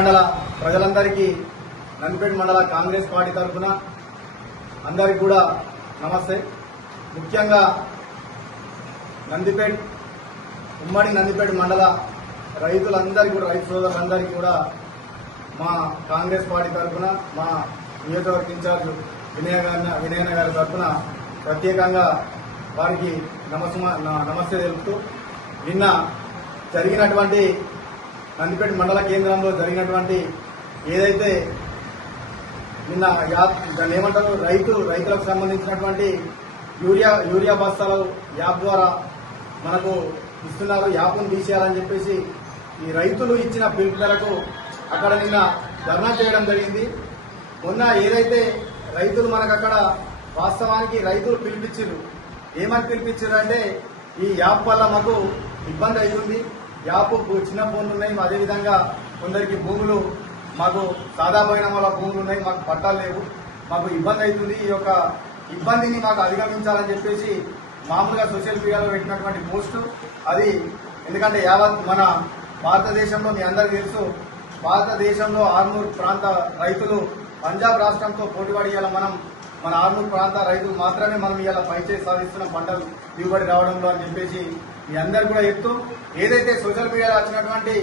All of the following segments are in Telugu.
మండల ప్రజలందరికీ నందిపేట మండల కాంగ్రెస్ పార్టీ తరఫున అందరికీ కూడా నమస్తే. ముఖ్యంగా ఉమ్మడి నందిపేట మండల రైతులందరికీ కూడా, రైతు సోదరులందరికీ కూడా మా కాంగ్రెస్ పార్టీ తరఫున, మా నియోజకవర్గ ఇన్ఛార్జ్ వినయన గారి తరఫున ప్రత్యేకంగా వారికి నమస్తే తెలుపుతూ, నిన్న జరిగినటువంటి నందిపేట మండల కేంద్రంలో జరిగినటువంటి ఏదైతే నిన్న దాన్ని ఏమంటారు రైతులకు సంబంధించినటువంటి యూరియా బస్తాలు యాప్ ద్వారా మనకు ఇస్తున్నారు, యాప్ను తీసేయాలని చెప్పేసి ఈ రైతులు ఇచ్చిన పిలుపు మేరకు అక్కడ నిన్న ధర్నా చేయడం జరిగింది. మొన్న ఏదైతే రైతులు మనకు అక్కడ వాస్తవానికి రైతులు పిలిపించారు, ఏమని పిలిపించారు అంటే ఈ యాప్ వల్ల మాకు ఇబ్బంది అవుతుంది, యాప్ చిన్న ఫోన్లు ఉన్నాయి, అదేవిధంగా కొందరికి భూములు మాకు సాదా పోయిన వాళ్ళ భూములు ఉన్నాయి, మాకు పట్టాలు లేవు, మాకు ఇబ్బంది అవుతుంది, ఈ యొక్క ఇబ్బందిని మాకు అధిగమించాలని చెప్పేసి మామూలుగా సోషల్ మీడియాలో పెట్టినటువంటి పోస్టు అది. ఎందుకంటే యావత్ మన భారతదేశంలో మీ అందరికీ తెలుసు, భారతదేశంలో ఆర్మూర్ ప్రాంత రైతులు పంజాబ్ రాష్ట్రంతో పోటీపడి మన ఆర్మూర్ ప్రాంత రైతులు మాత్రమే మనం ఇలా పైచేసి సాధిస్తున్నాం పంటలు దిగుబడి రావడంలో అని చెప్పేసి మీ అందరు కూడా చెప్తూ, ఏదైతే సోషల్ మీడియాలో వచ్చినటువంటి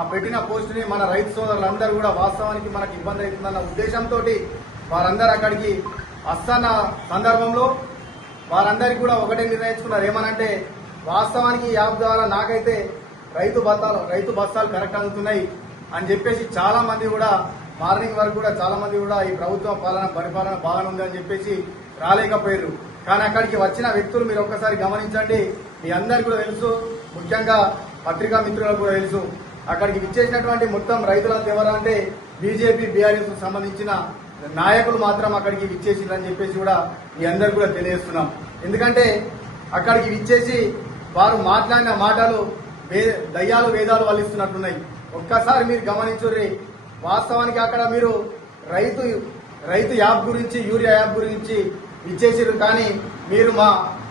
ఆ పెట్టిన పోస్టుని మన రైతు సోదరులందరూ కూడా వాస్తవానికి మనకు ఇబ్బంది అవుతుందన్న ఉద్దేశంతో వారందరూ అక్కడికి వస్తున్న సందర్భంలో వారందరికీ కూడా ఒకటే నిర్ణయించుకున్నారు, ఏమనంటే వాస్తవానికి ఈ యాప్ ద్వారా నాకైతే రైతు బస్తాలు కరెక్ట్ అందుతున్నాయి అని చెప్పేసి చాలా మంది కూడా మార్నింగ్ వరకు కూడా చాలా మంది కూడా ఈ ప్రభుత్వ పరిపాలన బాగానే ఉంది అని చెప్పేసి రాలేకపోయారు. కానీ అక్కడికి వచ్చిన వ్యక్తులు మీరు ఒక్కసారి గమనించండి, మీ అందరికీ కూడా తెలుసు, ముఖ్యంగా పత్రికా మిత్రులకు కూడా తెలుసు, అక్కడికి విచ్చేసినటువంటి మొత్తం రైతులంతా ఎవరంటే బీజేపీ బీఆర్ఎస్ కు సంబంధించిన నాయకులు మాత్రం అక్కడికి విచ్చేసిందని చెప్పేసి కూడా మీ అందరికీ కూడా తెలియజేస్తున్నాం. ఎందుకంటే అక్కడికి విచ్చేసి వారు మాట్లాడిన మాటలు దయ్యాలు వేదాలు వల్లిస్తున్నట్టున్నాయి. ఒక్కసారి మీరు గమనించుర్రి, వాస్తవానికి అక్కడ మీరు రైతు యాప్ గురించి, యూరియా యాప్ గురించి ఇచ్చేసారు, కానీ మీరు మా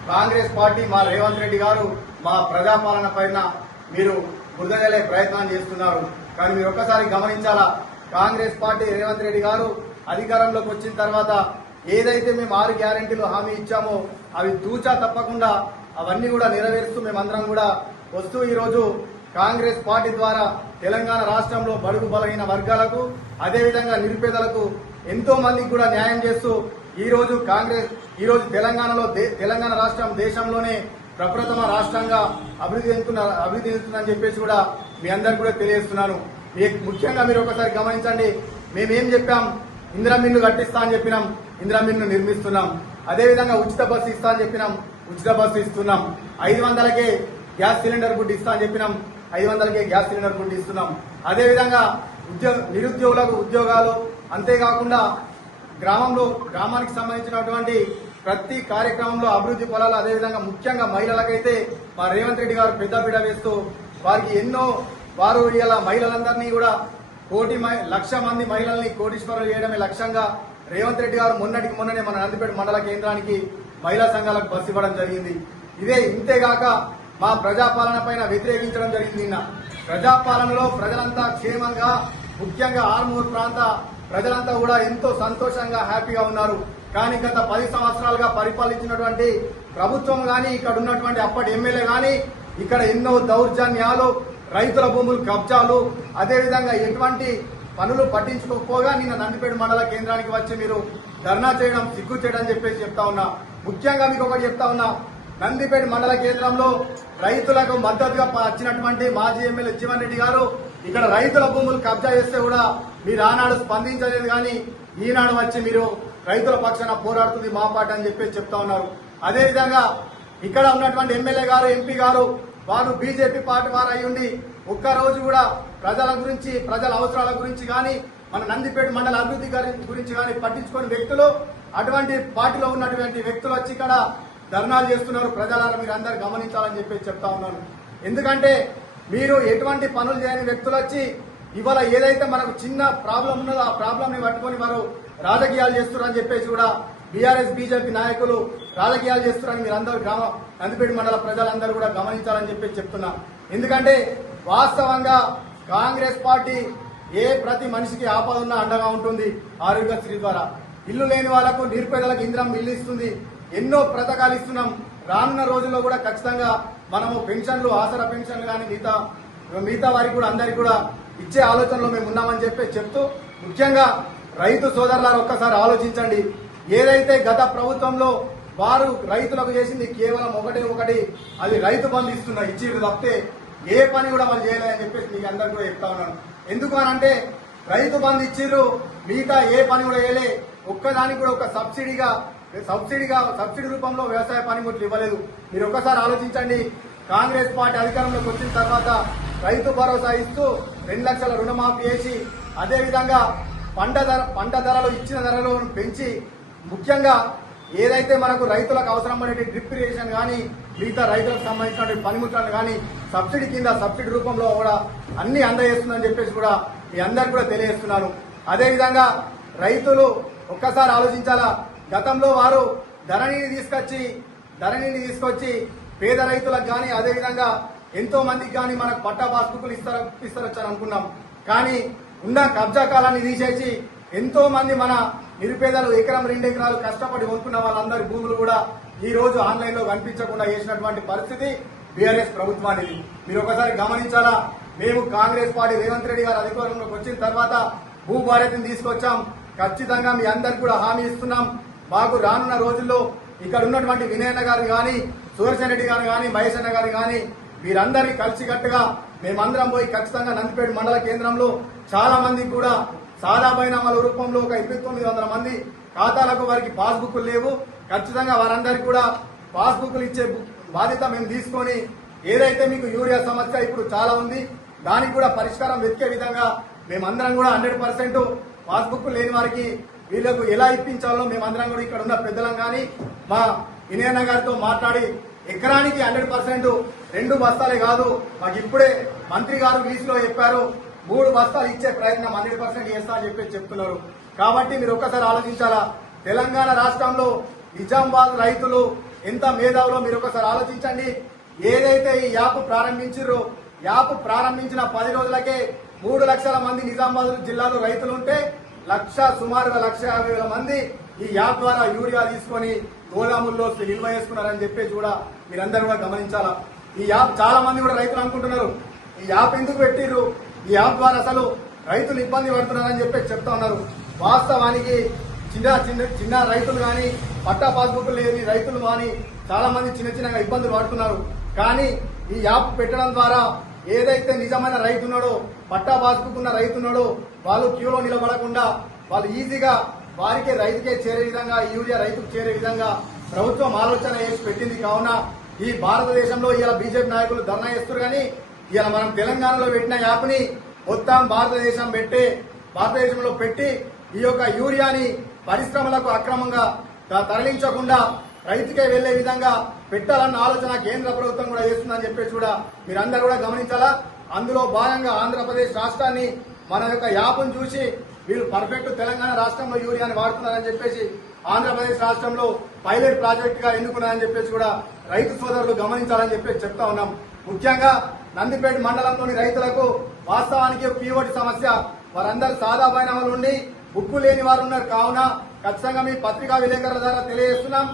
కాంగ్రెస్ పార్టీ, మా రేవంత్ రెడ్డి గారు మా ప్రజాపాలన పైన మీరు బురదజల్లే ప్రయత్నం చేస్తున్నారు. కానీ మీరు ఒక్కసారి గమనించాలా, కాంగ్రెస్ పార్టీ రేవంత్ రెడ్డి గారు అధికారంలోకి వచ్చిన తర్వాత ఏదైతే మేము 6 గ్యారెంటీలు హామీ ఇచ్చామో అవి తూచా తప్పకుండా అవన్నీ కూడా నెరవేరుస్తూ మేమందరం కూడా వస్తూ ఈరోజు కాంగ్రెస్ పార్టీ ద్వారా తెలంగాణ రాష్ట్రంలో బడుగు బలహీన వర్గాలకు, అదేవిధంగా నిరుపేదలకు ఎంతో మందికి కూడా న్యాయం చేస్తూ ఈరోజు తెలంగాణ రాష్ట్రం దేశంలోనే ప్రప్రథమ రాష్ట్రంగా అభివృద్ధి చెందుతుందని చెప్పేసి కూడా మీ అందరికి కూడా తెలియజేస్తున్నాను. ముఖ్యంగా మీరు ఒకసారి గమనించండి, మేమేం చెప్పాం, ఇందిరమిల్లు కట్టిస్తా అని చెప్పినాం, ఇందిరమిల్లు నిర్మిస్తున్నాం. అదేవిధంగా ఉచిత బస్సు ఇస్తా అని చెప్పినాం, ఉచిత బస్సు ఇస్తున్నాం. 500కే గ్యాస్ సిలిండర్ గుడ్డు ఇస్తా అని చెప్పినాం, 500కే గ్యాస్ సిలిండర్ గుడ్డు ఇస్తున్నాం. అదేవిధంగా నిరుద్యోగులకు ఉద్యోగాలు, అంతేకాకుండా గ్రామానికి సంబంధించినటువంటి ప్రతి కార్యక్రమంలో అభివృద్ధి ఫలాలు, అదేవిధంగా ముఖ్యంగా మహిళలకైతే మా రేవంత్ రెడ్డి గారు పెద్దపీట వేస్తూ వారికి వారు ఇలా మహిళలందరినీ కూడా 1,00,000 మంది మహిళల్ని కోటీశ్వరులు చేయడమే లక్ష్యంగా రేవంత్ రెడ్డి గారు మొన్ననే మన నందిపేట మండల కేంద్రానికి మహిళా సంఘాలకు బస్సు ఇవ్వడం జరిగింది. ఇంతేగాక మా ప్రజాపాలన పైన వ్యతిరేకించడం జరిగింది. నిన్న ప్రజాపాలనలో ప్రజలంతా క్షేమంగా, ముఖ్యంగా ఆర్మూర్ ప్రాంత ప్రజలంతా కూడా ఎంతో సంతోషంగా హ్యాపీగా ఉన్నారు. కానీ గత 10 సంవత్సరాలుగా పరిపాలించినటువంటి ప్రభుత్వం గాని, ఇక్కడ ఉన్నటువంటి అప్పటి ఎమ్మెల్యే గాని ఇక్కడ ఎన్నో దౌర్జన్యాలు, రైతుల భూములు కబ్జాలు, అదేవిధంగా ఎటువంటి పనులు పట్టించుకోకపోగా నిన్న నందిపేట మండల కేంద్రానికి వచ్చి మీరు ధర్నా చేయడం సిగ్గు చేయడం చెప్పేసి చెప్తా ఉన్నా. ముఖ్యంగా మీకు ఒకటి చెప్తా ఉన్నా, నందిపేట మండల కేంద్రంలో రైతులకు మద్దతుగా వచ్చినటువంటి మాజీ ఎమ్మెల్యే జీవన్ రెడ్డి గారు ఇక్కడ రైతుల భూములు కబ్జా చేస్తే కూడా మీరు ఆనాడు స్పందించలేదు, కానీ ఈనాడు వచ్చి మీరు రైతుల పక్షాన పోరాడుతుంది మా పార్టీ అని చెప్పేసి చెప్తా ఉన్నారు. అదేవిధంగా ఇక్కడ ఉన్నటువంటి ఎమ్మెల్యే గారు, ఎంపీ గారు వారు బీజేపీ పార్టీ వారు అయ్యుండి ఒక్కరోజు కూడా ప్రజల గురించి, ప్రజల అవసరాల గురించి కానీ, మన నందిపేట మండల అభివృద్ధి గురించి కానీ పట్టించుకునే వ్యక్తులు, అటువంటి పార్టీలో ఉన్నటువంటి వ్యక్తులు వచ్చి ఇక్కడ ధర్నాలు చేస్తున్నారు. ప్రజలారా మీరు అందరు గమనించాలని చెప్పేసి చెప్తా ఉన్నాను. ఎందుకంటే మీరు ఎటువంటి పనులు చేయని వ్యక్తులు వచ్చి ఇవాళ ఏదైతే మనకు చిన్న ప్రాబ్లం ఉన్నదో ఆ ప్రాబ్లం ని పట్టుకొని వారు రాజకీయాలు చేస్తున్నారని చెప్పేసి కూడా బీఆర్ఎస్ బీజేపీ నాయకులు రాజకీయాలు చేస్తున్నారని మీరందరూ నందిపేట మండల ప్రజలందరూ కూడా గమనించాలని చెప్పేసి చెప్తున్నా. ఎందుకంటే వాస్తవంగా కాంగ్రెస్ పార్టీ ప్రతి మనిషికి ఆపద ఉన్న అండగా ఉంటుంది. ఆరోగ్యశ్రీ ద్వారా ఇల్లు లేని వాళ్లకు, నిరుపేదలకు ఇంద్రం ఇల్లు ఇస్తుంది. ఎన్నో పథకాలు ఇస్తున్నాం. రానున్న రోజుల్లో కూడా ఖచ్చితంగా మనము పెన్షన్లు, ఆసరా పెన్షన్లు కానీ మిగతా వారికి కూడా అందరికి కూడా ఇచ్చే ఆలోచనలో మేము ఉన్నామని చెప్తూ ముఖ్యంగా రైతు సోదరులారు ఒక్కసారి ఆలోచించండి. ఏదైతే గత ప్రభుత్వంలో వారు రైతులకు చేసింది కేవలం ఒకటి అది రైతు బంధు ఇచ్చిర్రు తప్పితే ఏ పని కూడా వాళ్ళు చేయలేదని చెప్పేసి మీకు అందరికీ కూడా చెప్తా ఉన్నాను. ఎందుకు అనంటే రైతు బంధు ఇచ్చిర్రు, మిగతా ఏ పని కూడా చేయలే. ఒక్కదానికి కూడా ఒక సబ్సిడీ రూపంలో వ్యవసాయ పనిముట్లు ఇవ్వలేదు. మీరు ఒక్కసారి ఆలోచించండి. కాంగ్రెస్ పార్టీ అధికారంలోకి వచ్చిన తర్వాత రైతు భరోసా ఇస్తూ 2 లక్షల రుణమాఫీ చేసి, అదేవిధంగా పంట ధరలు ఇచ్చిన ధరలను పెంచి, ముఖ్యంగా ఏదైతే మనకు రైతులకు అవసరం పడే డ్రిప్ ఇరిగేషన్ కానీ మిగతా రైతులకు సంబంధించిన పనిముట్లను కానీ సబ్సిడీ రూపంలో కూడా అన్ని అందజేస్తుందని చెప్పేసి కూడా మీ అందరికి కూడా తెలియజేస్తున్నాను. అదేవిధంగా రైతులు ఒక్కసారి ఆలోచించాలా. గతంలో వారు ధరణిని తీసుకొచ్చి పేద రైతులకు కానీ అదేవిధంగా ఎంతో మందికి కానీ మనకు పట్టా పాస్బుక్లు ఇస్తారొచ్చారు అనుకున్నాం. కానీ ఉన్న కబ్జా కాలాన్ని తీసేసి ఎంతో మంది మన నిరుపేదలు 1 ఎకరం 2 ఎకరాలు కష్టపడి కొనుక్కున్న వాళ్ళందరి భూములు కూడా ఈ రోజు ఆన్లైన్ లో కనిపించకుండా చేసినటువంటి పరిస్థితి బీఆర్ఎస్ ప్రభుత్వానికి. మీరు ఒకసారి గమనించాలా. మేము కాంగ్రెస్ పార్టీ రేవంత్ రెడ్డి గారు అధికారంలోకి వచ్చిన తర్వాత భూభారతిని తీసుకొచ్చాం. ఖచ్చితంగా మీ అందరికి కూడా హామీ ఇస్తున్నాం. మాకు రానున్న రోజుల్లో ఇక్కడ ఉన్నటువంటి వినయన్న గారు కానీ, సుదర్శన్ రెడ్డి గారు కానీ, మహేష్ అన్న గారు కానీ వీరందరినీ కలిసికట్టుగా మేమందరం పోయి ఖచ్చితంగా నందిపేట మండల కేంద్రంలో చాలా మందికి కూడా సాదా బైనామాల రూపంలో ఒక 2900 మంది ఖాతాలకు వారికి పాస్బుక్లు లేవు. ఖచ్చితంగా వారందరికీ కూడా పాస్బుక్లు ఇచ్చే బాధ్యత మేము తీసుకొని, ఏదైతే మీకు యూరియా సమస్య ఇప్పుడు చాలా ఉంది దానికి కూడా పరిష్కారం వెతికే విధంగా మేమందరం కూడా 100% పాస్బుక్ లేని వారికి వీళ్లకు ఎలా ఇప్పించాలో మేమందరం కూడా ఇక్కడ ఉన్న పెద్దలం కానీ మా వినయన్న గారితో మాట్లాడి ఎకరానికి 100% 2 బస్తాలే కాదు, మాకు ఇప్పుడే మంత్రి గారు వీసీలో చెప్పారు 3 బస్తాలు ఇచ్చే ప్రయత్నం 100% చేస్తా అని చెప్తున్నారు. కాబట్టి మీరు ఒక్కసారి ఆలోచించాలా. తెలంగాణ రాష్ట్రంలో నిజామాబాద్ రైతులు ఎంత మేధావులో మీరు ఒకసారి ఆలోచించండి. ఏదైతే ఈ యాప్ ప్రారంభించారో యాప్ ప్రారంభించిన 10 రోజులకే 3 లక్షల మంది నిజామాబాద్ జిల్లాలో రైతులు ఉంటే సుమారుగా 1,50,000 మంది ఈ యాప్ ద్వారా యూరియా తీసుకొని గోదాముల్లో నిల్వ చేసుకున్నారని చెప్పేసి కూడా మీరందరూ కూడా గమనించాలా. ఈ యాప్ చాలా మంది కూడా రైతులు అనుకుంటున్నారు ఈ యాప్ ఎందుకు పెట్టిర్రు, ఈ యాప్ ద్వారా అసలు రైతులు ఇబ్బంది పడుతున్నారని చెప్పేసి చెప్తా ఉన్నారు. వాస్తవానికి చిన్న రైతులు కానీ పట్టా పాస్బుక్ లేని రైతులు కానీ చాలా మంది చిన్నగా ఇబ్బందులు పడుతున్నారు. కానీ ఈ యాప్ పెట్టడం ద్వారా ఏదైతే నిజమైన రైతున్నాడో, పట్టా పాస్బుక్ ఉన్న రైతున్నాడో వాళ్ళు క్యూలో నిలబడకుండా వాళ్ళు ఈజీగా వారికే రైతుకే చేరే విధంగా యూరియా రైతుకు చేరే విధంగా ప్రభుత్వం ఆలోచన చేసి పెట్టింది. కావున ఈ భారతదేశంలో ఇలా బీజేపీ నాయకులు ధర్నా చేస్తారు. కానీ ఇలా మనం తెలంగాణలో పెట్టిన యాప్ ని మొత్తం భారతదేశంలో పెట్టి ఈ యొక్క యూరియాని పరిశ్రమలకు అక్రమంగా తరలించకుండా రైతుకే వెళ్లే విధంగా పెట్టాలన్న ఆలోచన కేంద్ర ప్రభుత్వం కూడా చేస్తుందని చెప్పేసి కూడా మీరందరూ కూడా గమనించాలా. అందులో భాగంగా ఆంధ్రప్రదేశ్ రాష్ట్రాన్ని మన యొక్క యాప్ను చూసి వీళ్ళు పర్ఫెక్ట్ తెలంగాణ రాష్ట్రంలో యూరియాని వాడుతున్నారని చెప్పేసి ఆంధ్రప్రదేశ్ రాష్ట్రంలో పైలట్ ప్రాజెక్ట్ గా ఎన్నుకున్నారని చెప్పేసి కూడా రైతు సోదరులు గమనించాలని చెప్పేసి చెప్తా ఉన్నాం. ముఖ్యంగా నందిపేట మండలంలోని రైతులకు వాస్తవానికి కీవర్డ్ సమస్య, వారందరూ సాదా బైనామాలు ఉండి బుక్కు లేని వారు ఉన్నారు. కావున ఖచ్చితంగా మీ పత్రికా విలేకరుల ద్వారా తెలియజేస్తున్నాం.